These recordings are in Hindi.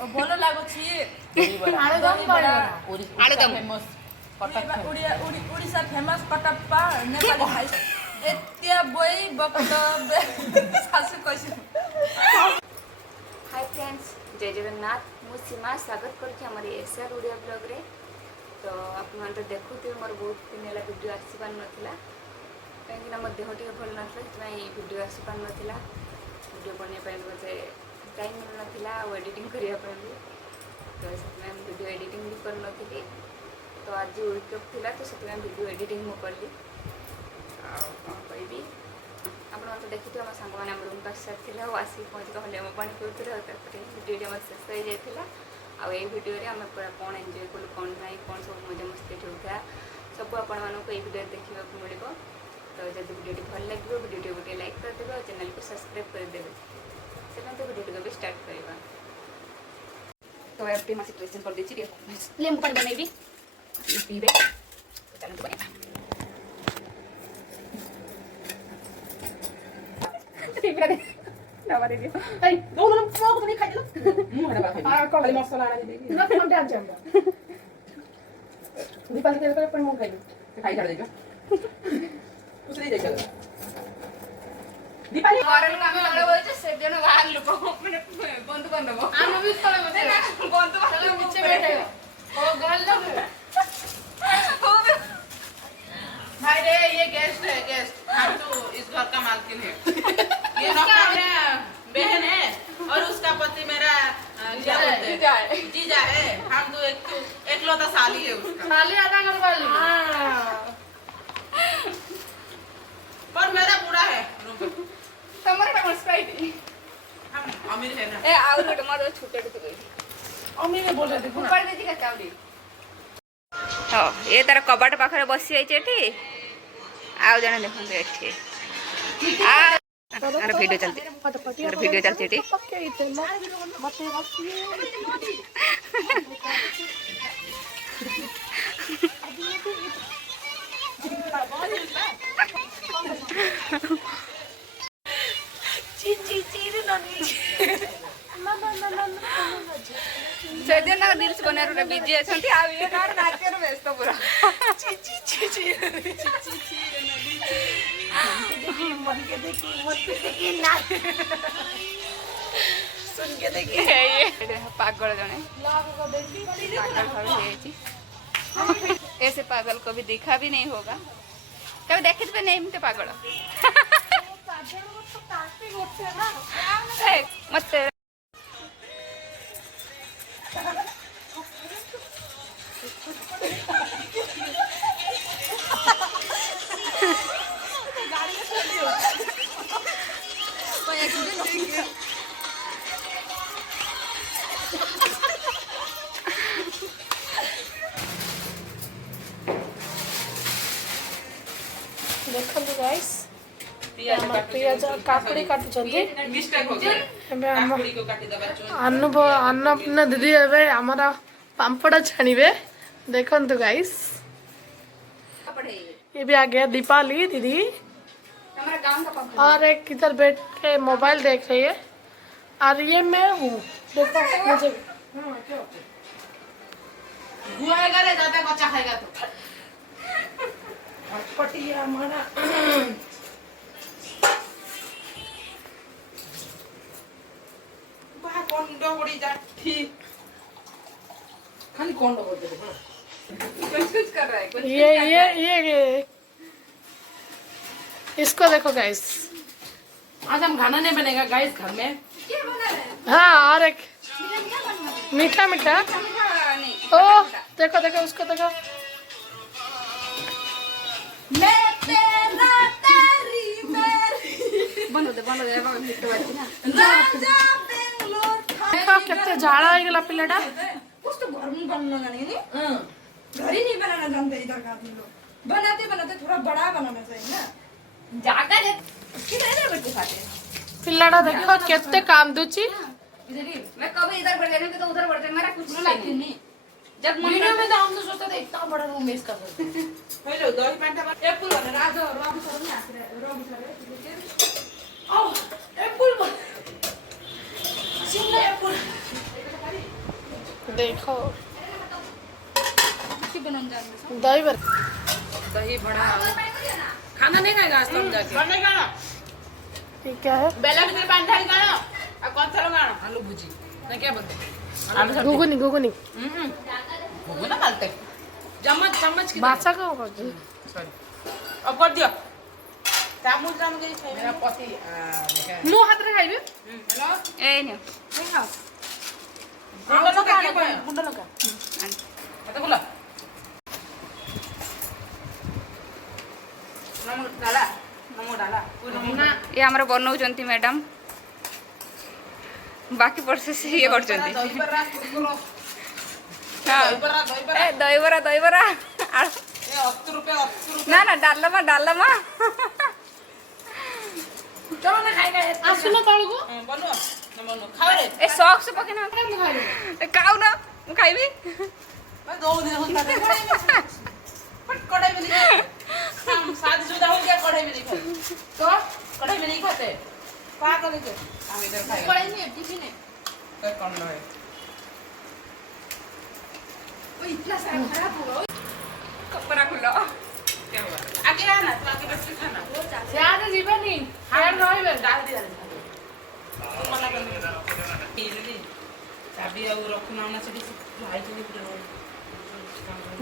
ଭଲ ଲାଗୁଛି ଫେମସ୍ ଓଡ଼ିଶା ଫେମସ୍ କଟପ୍ପା नेपाली खाइ ଏତେ ବଇ ବକ୍ତବ୍ୟ ଶାଶୁ କହିଛି। हाय फ्रेंड्स जय जगन्नाथ मु सीमा स्वागत करछि हमर एसआर ओडिया ब्लॉग रे। तो आपन तो देखुते मोर बहुत दिन है वीडियो आसी पार नथिला कहीं मोर देह टी भल नथिला तई वीडियो आसी पार नथिला वीडियो बने पे मते टाइम मिल नथिला और एडिटिंग करिया पे भी तो मैं वीडियो एडिटिंग भी कर नथिली। तो आज वीकअप थिला तो से वीडियो एडिटिंग मु करली आ कहबी आप देखी आम सांग मैंने रूम पास सारी और आसिक पहुँच हले मो पानी पीते भिडियो आम शेष हो जाता आउ भिडियो आम पूरा कौन एंजय कलु कौन ना कौन सब मजा मस्ती होता सब आपण मानक भिडियो देखा मिल। तो जब भिडियो भल लगे भिडियो गोटे लाइक करदे और चैनल को सब्सक्राइब करदे। चलो तो भिडियो को भी स्टार्ट करवा। तो एफटी मासी प्रेजेंट कर दीजिए लेंबू पानी बनैबी पीबे चलो तो बनैबा डबा दे दियो ए दो लोग को तो नहीं खाइ लो मुंह हटा खाइ आ खाली मसाला आना दे ना हम डाल जाम दीपाली के कर पर मुंह खाइ खाइ छाड़ देगा कुछ नहीं देखा दीपाली घरल काम तळे होइছে से दिन बाहर लोक माने बंद कर दबो हम भी तळे मते बंद कर नीचे बैठे ओ गल लो भाई रे ये गेस्ट है गेस्ट हम तो इस घर का मालकिन है ये मेरा बहन है और उसका पति मेरा क्या बोलते हैं जीजा है। हम तो एकलौता साली है उसका साली आधा घर वाली पर मेरा बुरा है तुम्हारे का स्प्राइट हम अमीर है ना ए और गोटे मर छोटे तो गई अमीर है बोल रहे थे ऊपर दे दी का चावली हां ये तार कबाट पाखरे बसी जाई एठी आउ जने देखन एठी आ अरे वीडियो चलती अरे वीडियो चलती थी सेदिन ना रील्स बनार रे बिजी अछंती आ ये नार नाचर व्यस्त पूरा ची ची ची ची मन के देखी ना सुन के देखी ये पागल जने पागल हो ऐसे पागल को भी देखा भी नहीं होगा कभी देखे भी नहीं तो पागल मत देखो गाइस पियाज काकुड़ी काटुचंती अन्नपूर्ण दीदी एबे हमारा पांपड़ छाणीबे देखंतु गाइस ये भी आ गया दीपाली दीदी और एक इधर बैठ के मोबाइल देख रही है और ये मैं हूँ देखो मुझे गुआएगा रे ज्यादा कच्चा खाएगा तो पटिया हमारा बाहर कोंडो पड़ी जाठी खाली कोंडो बोल दे कुछ कर रहा है कुछ ये इसको देखो गाइस आज हम खाना नहीं बनेगा गाइस घर में क्या बना रहे हैं हाँ और एक मीठा मीठा ओ देखो देखो उसको देखो मैं तेरा तेरी मेरी बंद दे बाबा मिट बाजी ना राजा बेंगलोर देखो कितने झाड़ा हो गया पिल्लाटा कुछ तो घर में बनना नहीं घर ही नहीं बनाना जानते इधर का आदमी लोग बनाते बनाते थोड़ा बड़ा बनाना चाहिए ना जागा है किधर है बच्चे खाते पिल्लाटा देखो कितने काम दूची मैं कभी इधर बढ़ जाने तो उधर बढ़ जाए मेरा कुछ नहीं जब वीडियो में तो हम तो सोचते थे इतना बड़ा रूम में इसका हेलो दही पैंटा एप्पल वाला राजा रॉब सर में आके रॉब सर ओ एप्पल शिमला एप्पल देखो की बनन जाने दही बर दही बड़ा खाना नहीं खाएगा आज तुम जाके नहीं खाना ये क्या है बेला के पानी ढाई खाना अब कौन सा लगाना आलू भुजी ना क्या बोलते आलू सब्जी घुगनी घुगनी वो ना डालते चम्मच चम्मच की बासा का होगा जी सॉरी अब कर दियो चामच दाम के मेरा पति देखा नु हाथ रे खाइबे हेलो ए न्यू गुंडा लगा गुंडा लगा कत बोला नमक डाला ये हमारा बनाउछन्ती मैडम बाकी प्रोसेस ये करछन्ती दही पर राख कुरकुरो हाँ ए दहीबरा ए 80 रुपया ना ना डालमा चलो ना खाएगा आसु ना तळगु बनो न बनो खाओ रे ए सॉक्स पकेना खाऊ ना ମୁଁ ଖାଇବି मैं दो दिन होता है पर कढ़ाई में नहीं हम शादी शुदा हो गया कढ़ाई में नहीं खाते तो कढ़ाई में नहीं खाते क्या करेंगे हम इधर खाएंगे पड़े नहीं टिफिन है क्या करना है वो इतना सारा खराब होगा कपड़ा खुलो क्या हुआ आगे आना तो आगे बस के खाना वो चाचा याद जीवनी फेर रहबे डाल दिया तुम मना कर दीदी चाबी और रखना ना से भाई जी पूरा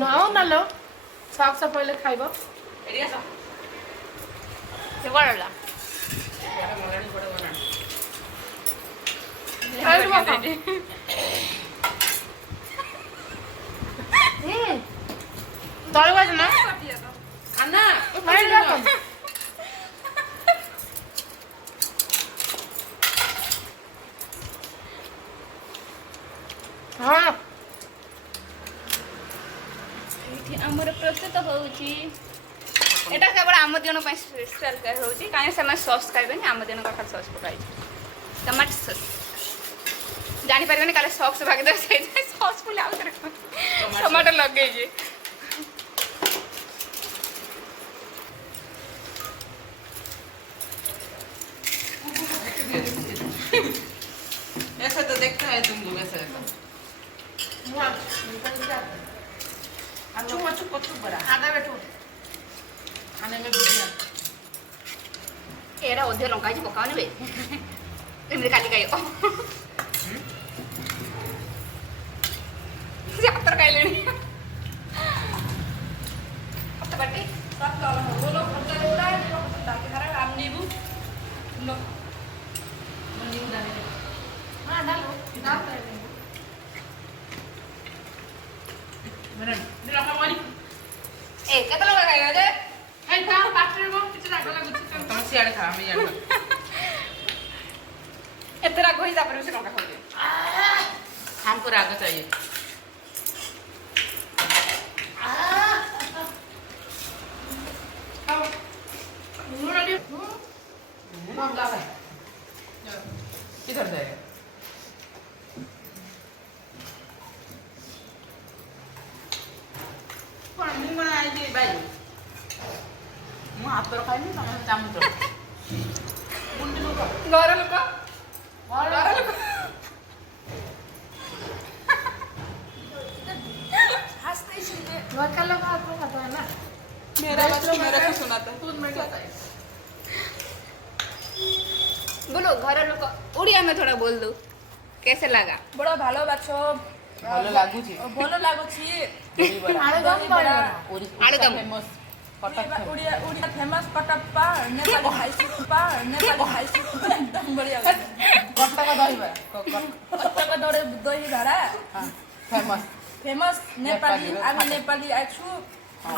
नाओ ना लो साग से पहले खाइबो एरिया सा से बडला यार मराठी बड़ा बना खाइबो तळवा ना खाना नहीं जा हाँ ଏଠି ଆମର ପ୍ରସ୍ତୁତ ହେଉଛି ଏଟା କେବଳ ଆମ ଦିନ ପାଇଁ ସ୍ପେଶାଲ ହେଉଛି କାହିଁକି ସେମାନେ ସସ୍ ଖାଇବେନି ଆମ ଦିନ ଖାଲି ସସ୍ ପକାଇଛି ଟମାଟୋ ସସ୍ ଜାଣିପାରିବେନି କାଳେ ସକ୍ସ ଭାଗିଦେବେ ସେଇଥିପାଇଁ ସସ୍ ବୋଲି ଆଉ ଥରେ ଟମାଟୋ ଲଗେଇଛି ऐसा तो देखता है तुम लोग ऐसा अच्छू अच्छू कुछ बड़ा आगे बैठो खाने में बढ़िया ଏଇଟା ଅଧିକ ଲଙ୍କା ହେଇଛି ପକାଅନି ବେ ଏମିତି କାଲି ଖାଇବ ସେ ହାତରେ ଖାଇଲେଣି ହାତ କାଟି सब डाल वो लोग खर्चा नहीं उड़ाए वो डाल के खा हम नींबू लो नींबू डालेंगे हाँ डालो डाल दे मैडम मेरा हमारी ଏ କେତେ ଲଙ୍କା ଖାଇବ ଯେ है ता पात्र को कितना राग लागुଛି तुम सियाड़े खा हमें यार ଏତେ ରାଗ ହେଇ ତାପରେ ସେ ଲଙ୍କା ଖାଉଛି हमको राग चाहिए किधर जाएगा पानी में आई जी भाई ମୁଁ ହାତରେ ଖାଇନି ତମେ ଚାମଚ ମୁଣ୍ଡି ଲୋକ ଘର ଲୋକ ଘର ଲୋକ हंसते इसलिए लोकल लोग आपको खाता है ना मेरा बच्चा मेरा को सुनाता है खुद में खाता है बोलो घर लोग उड़िया में थोड़ा बोल दो कैसे लगा बड़ा ভালো বাছো ভালো লাগুছি ভালো লাগুছি आलू दम बड़ा आलुदम। Famous Cuttack famous Odia Odia famous कटप्पा नेपाली हाइस्कुलपा नेपाली हाइस्कुल एकदम बढ़िया कटक दही बड़ा कटक डरे दही भाडा हां फेमस फेमस नेपाली आमी नेपाली आइछु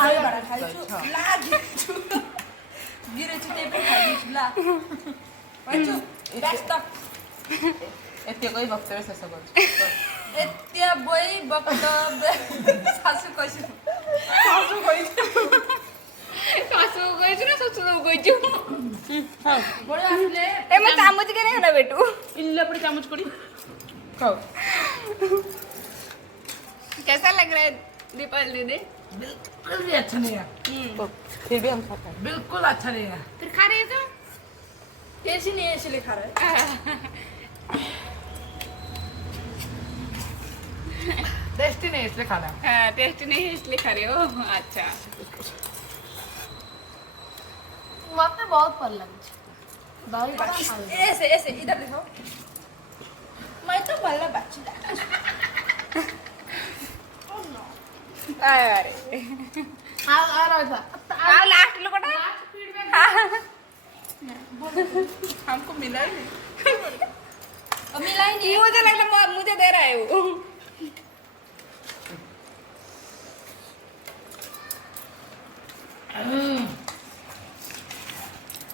दही भाडा खाइछु लागिछु गिरे छिटे पनि खाइछु ला भन्छ व्यस्त यतिकै वक्तव्य शेष गर्छु एत्या बोई वक्तव्य सासु कैसु सासु कैसु सासू गइछु ना ससुर गइछु बढिया आफूले ए म चामच के नहीं होला बेटू इल्ले पड़ी चामच पड़ी खाओ कैसा लग रहा है दीपाल दीदी बिल्कुल भी अच्छा नहीं है फिर भी हम खाते हैं बिल्कुल अच्छा नहीं है फिर खा रहे हो टेस्टी नहीं है इसलिए खा रहे तो टेस्टी नहीं इसलिए खाना हाँ टेस्ट नहीं है इसलिए खा रहे हो अच्छा मत बहुत पल लगे दही बड़ा खा ले। ऐसे ऐसे इधर देखो मैं तो भला बच्ची अरे आ रहा था आओ लास्ट लोगोटा हमको मिला ही नहीं अब मिला ही नहीं मुझे लगता मुझे दे रहा है वो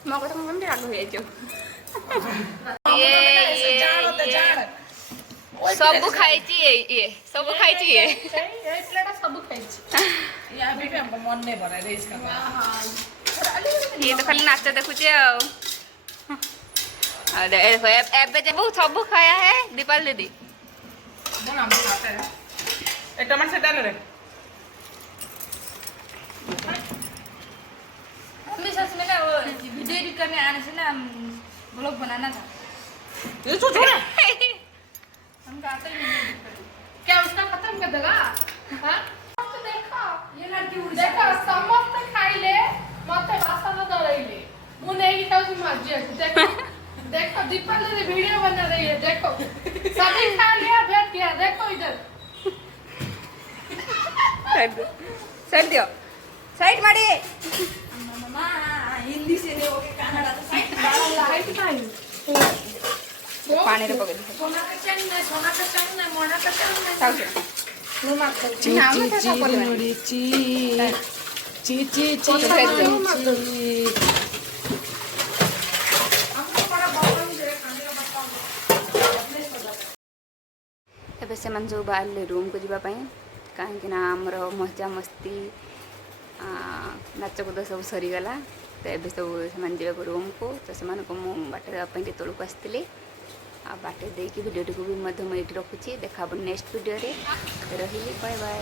ମୋ କଥା ମୁଁ କେମିତି ରାଗ ହେଇଯାଇଛ ସବୁ ଖାଇଛି ଇଏ ସବୁ ଖାଇଛି ଇଏ ये प्लेट सब खाई यहाँ भी हमको मन नहीं भरा रे इसका ଇଏ ତ ଖାଲି ନାଚ ଦେଖୁଛି ଆଉ ଆଉ ଦେଖ ଏବେ ଯେ ସବୁ ଖାया है दीपाल दीदी बोल हम खाते हैं एक टमाटर से डाल रे मम्मी सच में ना वो वीडियो एडिट करने आने से ना ब्लॉग बनाना था ये तो छोड़ हमको आता ही नहीं edit करना। क्या उसका खत्म कर देगा हाँ तो देखो ये लड़की उड़ देखो समस्त खाइले मते बासन दरइले मु नहीं खाऊ तुम मर्जी है देखो देखो दीपल ने वीडियो बना रही है देखो सभी खा लिया बैठ गया देखो इधर साइड दियो साइड मारी मामा हिंदी से नहीं होके कन्नड़ा तो साइड लाइट नहीं पानी रे पकड़ सोना का चैन मोना का चैन खाऊ नो मार कर ची ची ची ची हमको बड़ा बॉटल दे खाने का बताओ ଏବେ ସେମାନେ ସବୁ ବାହାରିଲେ ରୁମ୍କୁ ଯିବା ପାଇଁ କାହିଁକିନା ଆମର ମଜା ମସ୍ତି ନାଚକୁଦ ସବୁ ସରିଗଲା ତ ଏବେ ସବୁ ସେମାନେ ଯିବାକୁ ରୁମ୍କୁ ତ ସେମାନଙ୍କୁ ମୁଁ ବାଟ ଦେବା ପାଇଁ ଟିକେ ତଳକୁ ଆସିଥିଲି ଆଉ ବାଟ ଦେଇକି ଭିଡ଼ିଓଟିକୁ ବି ମଧ୍ୟ ମୁଁ ଏଇଠି ରଖୁଛି ଦେଖା ହେବ ନେକ୍ସଟ ଭିଡ଼ିଓରେ ରହିଲି ବାଏ ବାଏ।